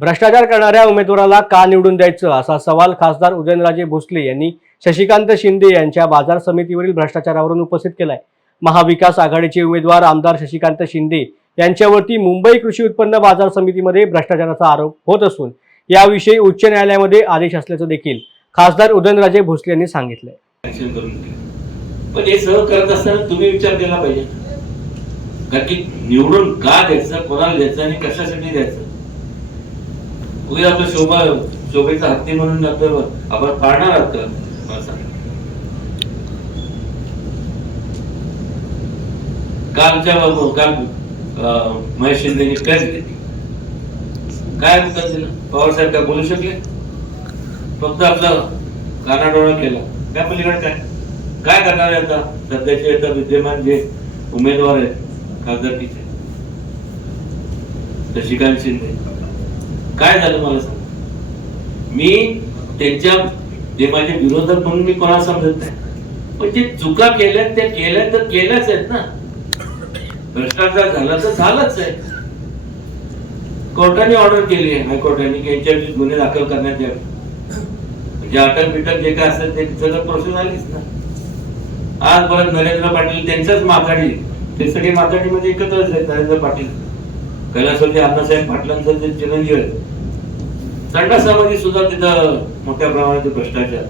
भ्रष्टाचार करणाऱ्या उमेदवाराला का निवडून द्यायचं असा सवाल खासदार उदयनराजे भोसले यांनी शशिकांत शिंदे यांच्या बाजार समितीवरील भ्रष्टाचारावरून उपस्थित केलाय। महाविकास आघाडीचे उमेदवार आमदार शशिकांत शिंदे यांच्यावरती मुंबई कृषी उत्पन्न बाजार समितीमध्ये भ्रष्टाचाराचा आरोप होत असून याविषयी उच्च न्यायालयामध्ये आदेश असल्याचं देखील खासदार उदयनराजे भोसले यांनी सांगितलंय। पण हे सगळं करत असताना तुम्ही विचार केला पाहिजे, कारण की निवडून का द्यायचं, कोणाला द्यायचं आणि कशासाठी द्यायचं। उद्या आपलं शोभेचा हत्ती म्हणून आपण पाळणार आहात का? काल महेश शिंदेनी प्रेस घेतली, काय उत्तर दिलं? पवार साहेब काय बोलू शकले? फक्त आपलं कानाडोळा केला, त्या पलीकडे काय करणार आहे आता सध्याचे आता विद्यमान जे उमेदवार आहेत खासदारकीचे? शशिकांत शिंदे काय झालं मला सांग। मी त्यांच्या जे माझे विरोधक म्हणून मी कोणाला समजत नाही, पण जे चुका केल्या त्या केल्या तर केल्याच आहेत ना। भ्रष्टाचार झाला तर झालाच आहे। कोर्टाने ऑर्डर केली आहे, हायकोर्टाने की यांच्यावर गुन्हे दाखल करण्यात यावे, म्हणजे अटक बिटक जे काय असेल ते सगळं प्रोसेस आलीच ना। आज परत नरेंद्र पाटील त्यांच्याच माथाडी, ते सगळे माथाडीमध्ये एकत्रच आहेत। नरेंद्र पाटील कैलासवासी अण्णासाहेब पाटलांचं जे चिरंजीव आहे, संडासामध्ये सुद्धा तिथं मोठ्या प्रमाणात भ्रष्टाचार